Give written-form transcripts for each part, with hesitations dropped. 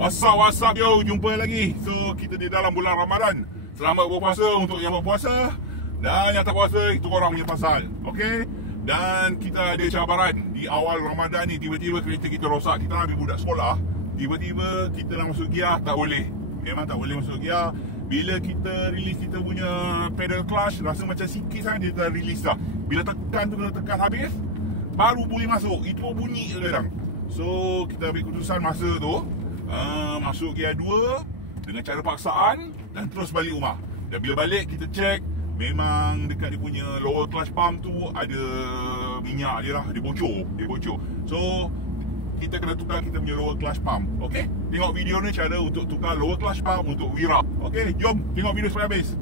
What's up yo, jumpa lagi. So kita di dalam bulan Ramadan. Selamat berpuasa untuk yang berpuasa, dan yang tak puasa itu korang punya pasal. Okay. Dan kita ada cabaran di awal Ramadan ni. Tiba-tiba kereta kita rosak. Kita nak ambil budak sekolah, tiba-tiba kita nak masuk gear, tak boleh. Memang tak boleh masuk gear. Bila kita release kita punya pedal clutch, rasa macam sikit sangat dia ter-release dah. Bila tekan tu, kena tekan habis, baru boleh masuk. Itu pun bunyi kadang. So kita ambil keputusan masa tu, masuk gear 2 dengan cara paksaan dan terus balik rumah. Dan bila balik kita check, memang dekat dia punya lower clutch pump tu ada minyak dia lah, dia bocor. So kita kena tukar kita punya lower clutch pump. Okay, tengok video ni cara untuk tukar lower clutch pump untuk Wira. Okay, jom tengok video sampai habis.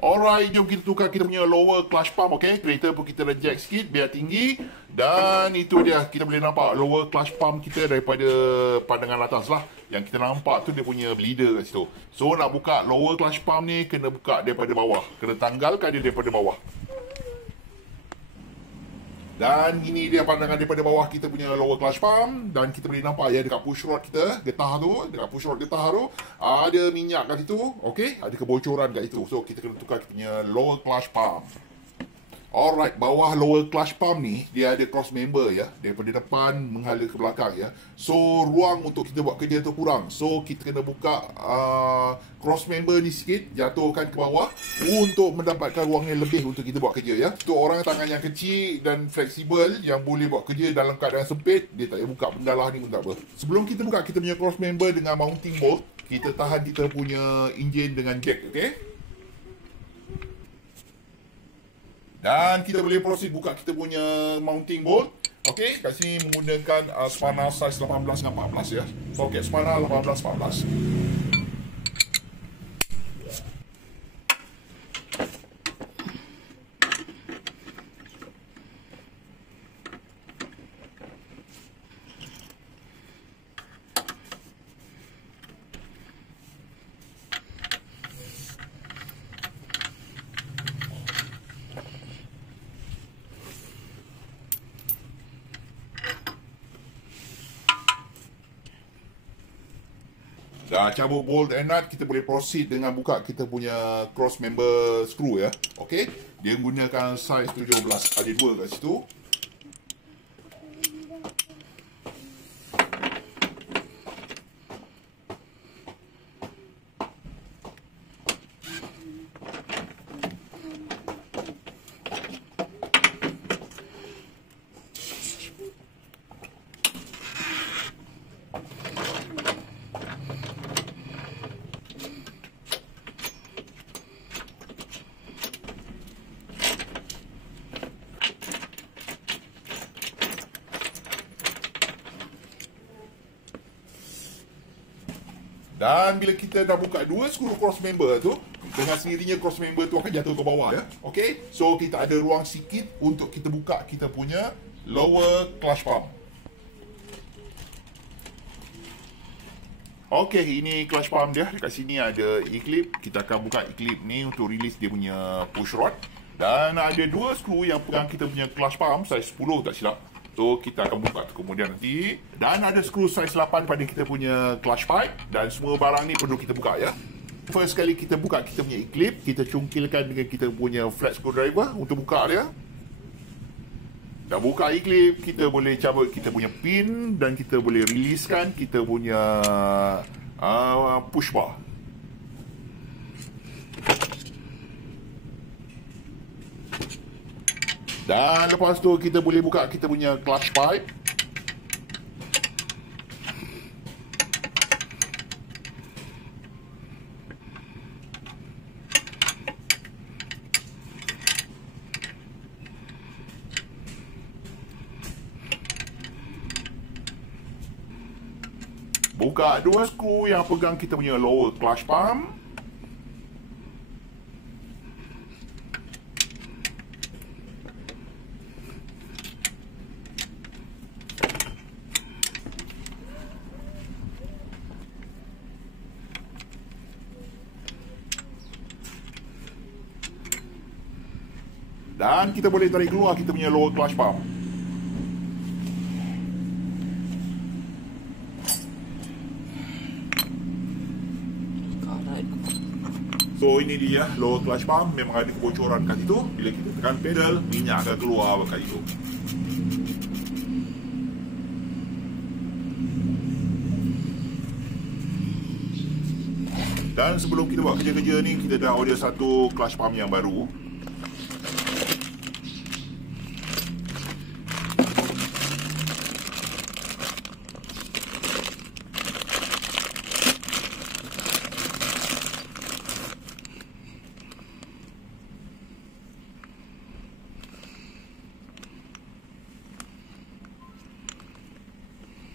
Alright, jom kita tukar kita punya lower clutch pump. Okay, kereta pun kita reject sikit biar tinggi. Dan itu dia, kita boleh nampak lower clutch pump kita daripada pandangan atas lah. Yang kita nampak tu dia punya bleeder kat situ. So nak buka lower clutch pump ni, kena buka daripada bawah. Kena tanggalkan dia daripada bawah. Dan ini dia pandangan daripada bawah kita punya lower clutch pump. Dan kita boleh nampak ya, dekat push rod kita, dekat push rod getah tu ada minyak kat situ. Okay, ada kebocoran kat situ. So kita kena tukar kita punya lower clutch pump. Alright, bawah lower clutch pump ni dia ada cross member ya, daripada depan menghala ke belakang ya. So ruang untuk kita buat kerja tu kurang. So kita kena buka cross member ni sikit, jatuhkan ke bawah untuk mendapatkan ruang yang lebih untuk kita buat kerja ya. Untuk orang tangan yang kecil dan fleksibel yang boleh buat kerja dalam keadaan sempit, dia tak payah buka benda lah ni pun tak apa. Sebelum kita buka kita punya cross member dengan mounting bolt, kita tahan kita punya enjin dengan jack. Okay, dan kita boleh proceed buka kita punya mounting bolt. Okay, kat sini menggunakan spana size 18 dengan 14 ya. Soket spana 18-14. Dah cabut bolt and nut, kita boleh proceed dengan buka kita punya cross member screw ya. Okey, dia menggunakan size 17, ada 2 kat situ. Dan bila kita dah buka 2 skru cross member tu, dengan sendirinya cross member tu akan jatuh ke bawah ya. Okey, so kita ada ruang sikit untuk kita buka kita punya lower clutch pump. Okey, ini clutch pump dia. Dekat sini ada e-clip. Kita akan buka e-clip ni untuk release dia punya push rod. Dan ada 2 skru yang pegang kita punya clutch pump size 10 tak silap. So kita akan buka tu kemudian nanti. Dan ada skru size 8 pada kita punya clutch pipe. Dan semua barang ni perlu kita buka ya. First kali kita buka kita punya e-clip, kita cungkilkan dengan kita punya flat screwdriver untuk buka dia. Dah buka e-clip, kita boleh cabut kita punya pin. Dan kita boleh releasekan kita punya push bar. Dan lepas tu kita boleh buka kita punya clutch pipe. Buka 2 skru yang pegang kita punya lower clutch pump. Dan kita boleh tarik keluar kita punya lower clutch pump. So ini dia lower clutch pump. Memang ada kebocoran kat situ. Bila kita tekan pedal, minyak akan keluar kat situ. Dan sebelum kita buat kerja-kerja ni, kita dah order satu clutch pump yang baru.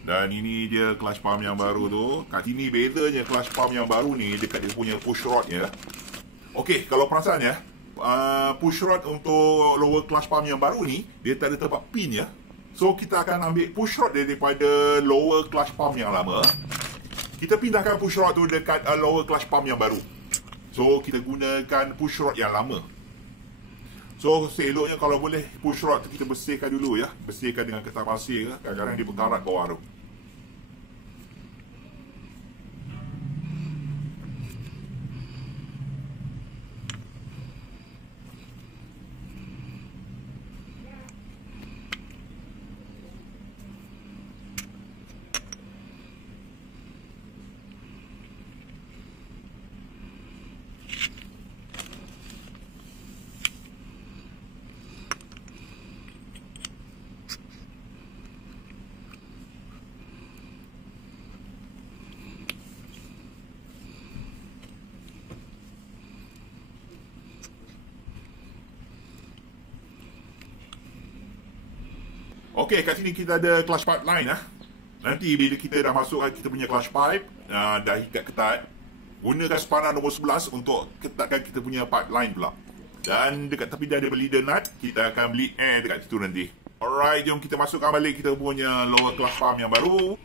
Dan ini dia clutch pump yang baru tu. Kat sini bezanya clutch pump yang baru ni dekat dia punya push rod ya. Okey, kalau perasan ya, push rod untuk lower clutch pump yang baru ni, dia tak ada tempat pin ya. So kita akan ambil push rod daripada lower clutch pump yang lama. Kita pindahkan push rod tu dekat lower clutch pump yang baru. So kita gunakan push rod yang lama. So seeloknya kalau boleh push rod tu kita bersihkan dulu ya. Bersihkan dengan kertas pasir. Kadang-kadang dia berkarat bawah tu. Okey, kat sini kita ada clutch pipe line lah. Nanti bila kita dah masukkan kita punya clutch pipe, dah ikat ketat, gunakan spanner nombor 11 untuk ketatkan kita punya pipe line pula. Dan dekat tepi dia ada leader nut, kita akan beli air dekat situ nanti. Alright, jom kita masukkan balik kita punya lower clutch pump yang baru.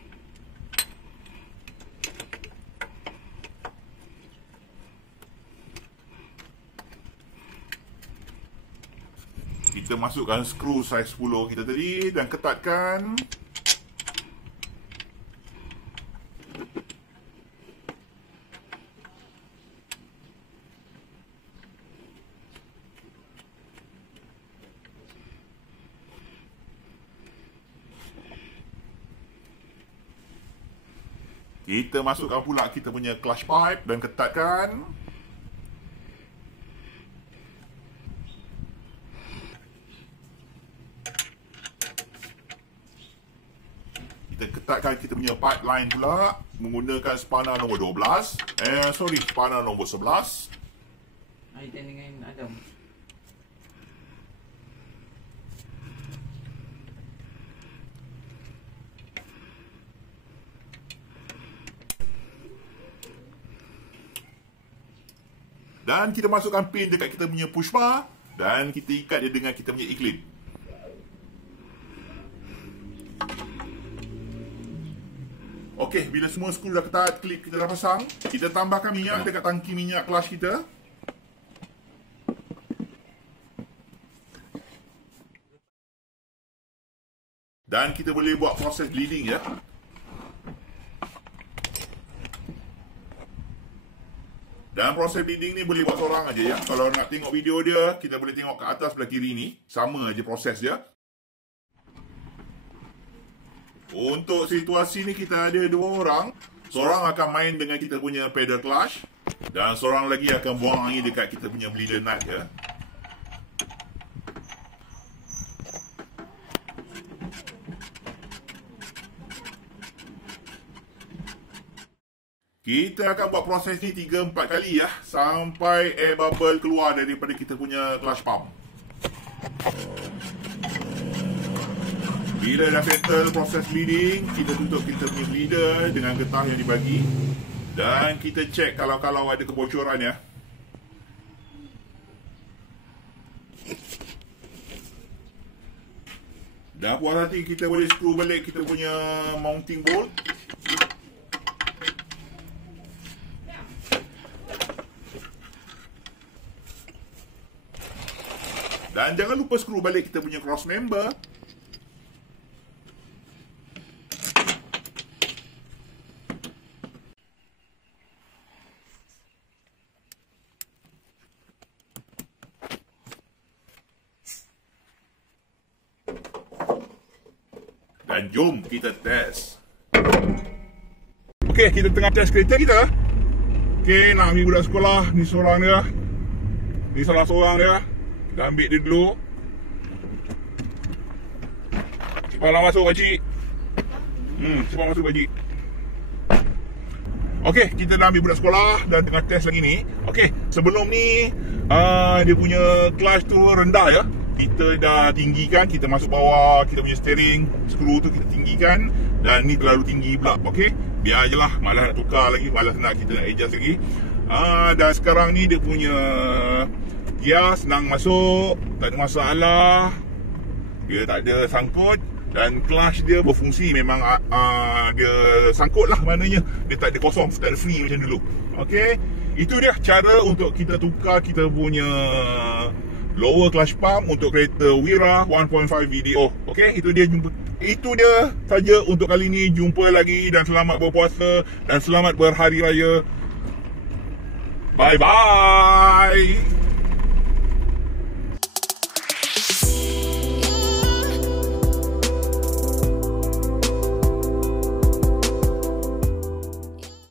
Kita masukkan skru saiz 10 kita tadi dan ketatkan. Kita masukkan pula kita punya clutch pipe dan ketatkan. Kita ketatkan kita punya pipe line pula menggunakan spanner nombor 12. Spanner nombor 11. Aidan dengan Adam. Dan kita masukkan pin dekat kita punya push bar dan kita ikat dia dengan kita punya e-clip. Okey, bila semua skru dah ketat, klip kita dah pasang, kita tambahkan minyak dekat tangki minyak clutch kita. Dan kita boleh buat proses bleeding ya. Dan proses bleeding ni boleh buat seorang aja ya. Kalau nak tengok video dia, kita boleh tengok ke atas belah kiri ni. Sama aja proses dia. Untuk situasi ni kita ada dua orang. Seorang akan main dengan kita punya pedal clutch. Dan seorang lagi akan buang angin dekat kita punya bleeder nut ya. Kita akan buat proses ni 3-4 kali ya. Sampai air bubble keluar daripada kita punya clutch pump. Bila dah settle proses bleeding, kita tutup kita punya bleeder dengan getah yang dibagi. Dan kita check kalau ada kebocoran ya. Dah puas hati, kita boleh screw balik kita punya mounting bolt. Dan jangan lupa skru balik kita punya cross member. Dan jom kita test. Okey, kita tengah test kereta kita. Okey, nak ambil budak sekolah. Ni seorang dia. Ni salah seorang dia. Kita ambil dia dulu. Cepatlah masuk pakcik. Cepat masuk pakcik. Okey, kita dah ambil budak sekolah dan tengah test lagi ni. Okey, sebelum ni dia punya clutch tu rendah ya. Kita dah tinggikan, kita masuk bawah, kita punya steering skru tu kita tinggikan. Dan ni terlalu tinggi pula. Okey, biar je lah, malas nak tukar lagi, malas nak kita nak adjust lagi. Dan sekarang ni dia punya gear senang masuk, tak ada masalah. Dia tak ada sangkut. Dan clutch dia berfungsi, memang dia sangkut lah, maknanya dia tak ada kosong, tak ada free macam dulu. Okey, itu dia cara untuk kita tukar kita punya lower clutch pump untuk kereta Wira 1.5 VDO. Okey, itu dia saja untuk kali ni. Jumpa lagi dan selamat berpuasa dan selamat berhari raya. Bye bye.